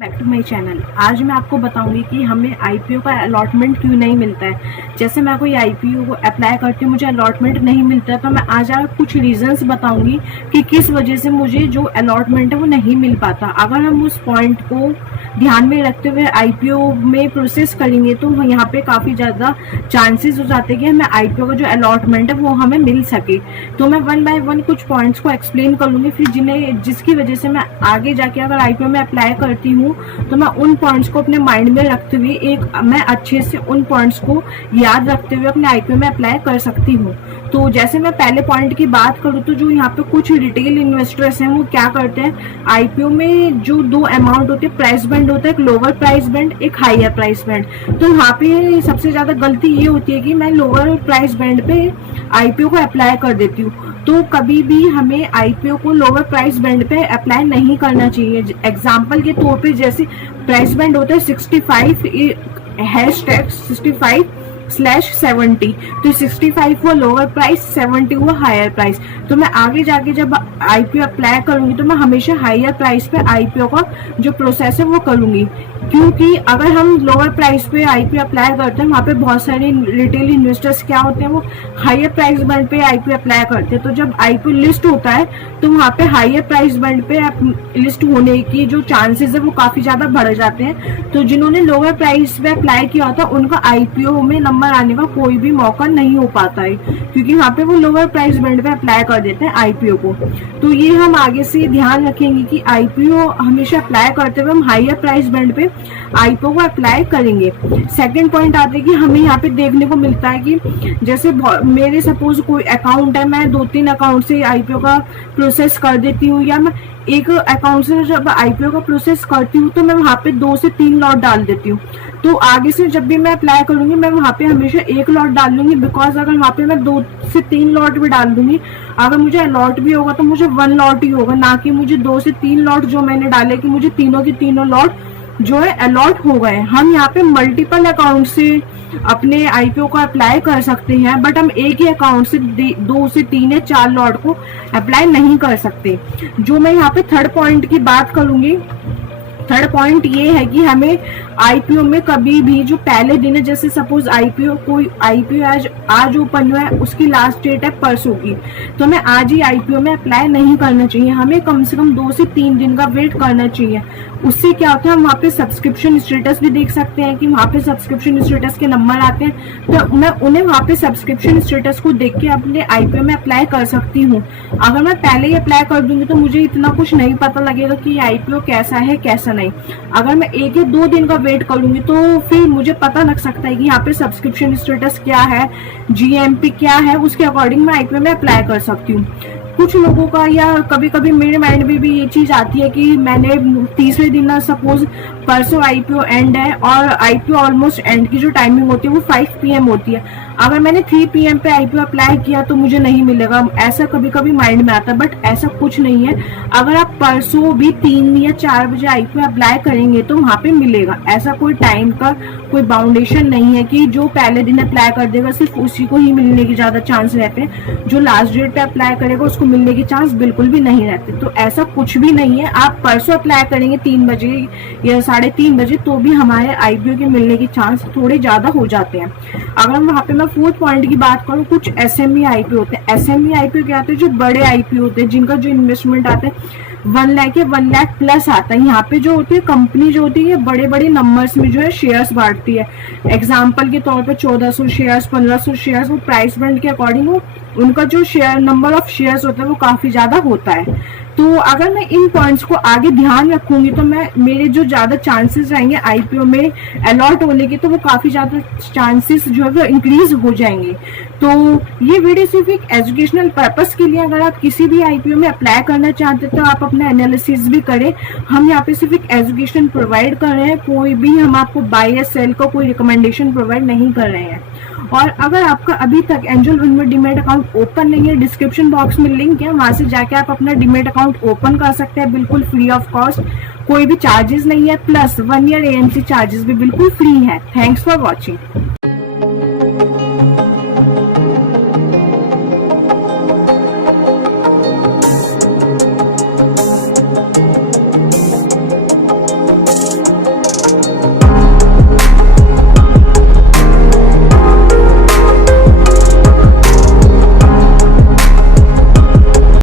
Back to my channel. आज मैं आपको बताऊंगी कि हमें आईपीओ का अलॉटमेंट क्यों नहीं मिलता है। जैसे मैं कोई आईपीओ को अप्लाई करती हूँ, मुझे अलॉटमेंट नहीं मिलता है, तो मैं आज कुछ रीजंस बताऊंगी कि किस वजह से मुझे जो अलॉटमेंट है वो नहीं मिल पाता। अगर हम उस पॉइंट को ध्यान में रखते हुए आईपीओ में प्रोसेस करेंगे तो यहाँ पे काफ़ी ज़्यादा चांसेस हो जाते हैं कि हमें आईपीओ का जो अलॉटमेंट है वो हमें मिल सके। तो मैं वन बाय वन कुछ पॉइंट्स को एक्सप्लेन करूँगी, फिर जिसकी वजह से मैं आगे जाके अगर आईपीओ में अप्लाई करती हूँ तो मैं उन पॉइंट्स को अपने माइंड में रखते हुए मैं अच्छे से उन पॉइंट्स को याद रखते हुए अपने आईपीओ में अप्लाई कर सकती हूँ। तो जैसे मैं पहले पॉइंट की बात करूँ तो जो यहाँ पे कुछ रिटेल इन्वेस्टर्स हैं वो क्या करते हैं, आईपीओ में जो दो अमाउंट होते हैं, प्राइस बैंड होता है, एक लोअर प्राइस बैंड एक हायर प्राइस बैंड। तो यहाँ पे सबसे ज्यादा गलती ये होती है कि मैं लोअर प्राइस बैंड पे आईपीओ को अप्लाई कर देती हूँ। तो कभी भी हमें आईपीओ को लोअर प्राइस बैंड पे अप्लाई नहीं करना चाहिए। एग्जाम्पल के तौर पे जैसे प्राइस बैंड होता है 65 हैशटैग 65/70, तो 65 हुआ लोअर प्राइस, 70 हुआ हायर प्राइस। तो मैं आगे जाके जब आईपीओ अप्लाई करूंगी तो मैं हमेशा हायर प्राइस पे आईपीओ का जो प्रोसेस है वो करूंगी, क्योंकि अगर हम लोअर प्राइस पे आईपीओ अप्लाई करते हैं वहाँ पे बहुत सारे रिटेल इन्वेस्टर्स क्या होते हैं वो हायर प्राइस बैंड पे आईपीओ अप्लाई करते हैं। तो जब आईपीओ लिस्ट होता है तो वहाँ पे हायर प्राइस बैंड पे लिस्ट होने की जो चांसेस है वो काफी ज्यादा बढ़ जाते हैं। तो जिन्होंने लोअर प्राइस पे अप्लाई किया होता है उनका आईपीओ में नंबर आने का कोई भी मौका नहीं हो पाता है, क्योंकि वहाँ पे वो लोअर प्राइस बैंड पे अप्लाई कर देते हैं आईपीओ को। तो ये हम आगे से ध्यान रखेंगे कि आईपीओ हमेशा अप्लाई करते हुए हम हायर प्राइस बैंड पे आईपीओ को अप्लाई करेंगे। सेकंड पॉइंट आते हैं कि हमें यहाँ पे देखने को मिलता है कि जैसे मेरे सपोज कोई अकाउंट है, मैं 2-3 अकाउंट से आईपीओ का प्रोसेस कर देती हूँ, या मैं एक अकाउंट से जब आईपीओ का प्रोसेस करती हूँ तो मैं वहाँ पे 2 से 3 लॉट डाल देती हूँ। तो आगे से जब भी मैं अप्लाई करूंगी मैं वहाँ पे हमेशा 1 लॉट डाल लूंगी, बिकॉज अगर वहाँ पे मैं 2 से 3 लॉट भी डाल दूंगी, अगर मुझे अलॉट भी होगा तो मुझे 1 लॉट ही होगा, ना कि मुझे 2 से 3 लॉट जो मैंने डाले कि मुझे तीनों के तीनों लॉट जो है अलॉट हो गए। हम यहाँ पे मल्टीपल अकाउंट से अपने आईपीओ को अप्लाई कर सकते हैं, बट हम एक ही अकाउंट से 2 से 3 या 4 लॉट को अप्लाई नहीं कर सकते। जो मैं यहाँ पे थर्ड पॉइंट की बात करूंगी, थर्ड पॉइंट ये है कि हमें आईपीओ में कभी भी जो पहले दिन है, जैसे सपोज आईपीओ आज ओपन हुआ है, उसकी लास्ट डेट है परसों की, तो हमें आज ही आईपीओ में अप्लाई नहीं करना चाहिए। हमें कम से कम 2 से 3 दिन का वेट करना चाहिए। उससे क्या होता है, हम वहाँ पे सब्सक्रिप्शन स्टेटस भी देख सकते हैं कि वहाँ पे सब्सक्रिप्शन स्टेटस के नंबर आते हैं, तो मैं उन्हें वहाँ पे सब्सक्रिप्शन स्टेटस को देख के अपने आईपीओ में अप्लाई कर सकती हूँ। अगर मैं पहले ही अप्लाई कर दूंगी तो मुझे इतना कुछ नहीं पता लगेगा कि आईपीओ कैसा है कैसा नहीं। अगर मैं 1 या 2 दिन का वेट करूंगी तो फिर मुझे पता लग सकता है कि यहाँ पे सब्सक्रिप्शन स्टेटस क्या है, जीएमपी क्या है, उसके अकॉर्डिंग मैं आईपीओ में अप्लाई कर सकती हूँ। कुछ लोगों का या कभी कभी मेरे माइंड में भी ये चीज आती है कि मैंने तीसरे दिन सपोज परसों आईपीओ एंड है और आईपीओ ऑलमोस्ट एंड की जो टाइमिंग होती है वो 5 PM होती है, अगर मैंने 3 PM पे आईपीओ अप्लाई किया तो मुझे नहीं मिलेगा, ऐसा कभी कभी माइंड में आता है। बट ऐसा कुछ नहीं है, अगर आप परसों भी 3 या 4 बजे आईपीओ अप्लाई करेंगे तो वहाँ पे मिलेगा। ऐसा कोई टाइम का कोई बाउंडेशन नहीं है कि जो पहले दिन अप्लाई कर देगा सिर्फ उसी को ही मिलने के ज्यादा चांस रहते हैं, जो लास्ट डेट पे अप्लाई करेगा उसको मिलने के चांस बिल्कुल भी नहीं रहते। तो ऐसा कुछ भी नहीं है, आप परसों अप्लाई करेंगे 3 बजे या 3:30 बजे तो भी हमारे आईपीओ के मिलने के चांस थोड़े ज्यादा हो जाते हैं। अगर वहाँ पे मैं फोर्थ पॉइंट की बात करूँ, कुछ एसएमई आईपीओ होते हैं। एसएमई आईपीओ क्या होते हैं, जो बड़े आईपीओ होते हैं जिनका जो इन्वेस्टमेंट आता है 1 लाख या 1 लाख प्लस आता है। यहाँ पे जो होती है कंपनी जो होती है बड़े बड़े नंबर्स में जो है शेयर्स बांटती है। एग्जाम्पल के तौर पे 1400 शेयर्स, 1500 शेयर्स, वो प्राइस बैंड के अकॉर्डिंग उनका जो शेयर नंबर ऑफ शेयर्स होता है वो काफी ज्यादा होता है। तो अगर मैं इन पॉइंट्स को आगे ध्यान रखूंगी तो मेरे जो ज्यादा चांसेस रहेंगे आईपीओ में अलॉट होने के, तो वो काफी ज्यादा चांसेस जो है वो इंक्रीज हो जाएंगे। तो ये वीडियो सिर्फ एक एजुकेशनल पर्पस के लिए, अगर आप किसी भी आईपीओ में अप्लाई करना चाहते हैं तो आप अपना एनालिसिस भी करें। हम यहाँ पे सिर्फ एक एजुकेशन प्रोवाइड कर रहे हैं, कोई भी हम आपको बाय या सेल का कोई रिकमेंडेशन प्रोवाइड नहीं कर रहे हैं। और अगर आपका अभी तक एंजल वन में डीमैट अकाउंट ओपन नहीं है, डिस्क्रिप्शन बॉक्स में लिंक है, वहां से जाके आप अपना डीमैट अकाउंट ओपन कर सकते हैं बिल्कुल फ्री ऑफ कॉस्ट, कोई भी चार्जेस नहीं है, प्लस 1 ईयर एएमसी चार्जेस भी बिल्कुल फ्री है। Thanks for watching.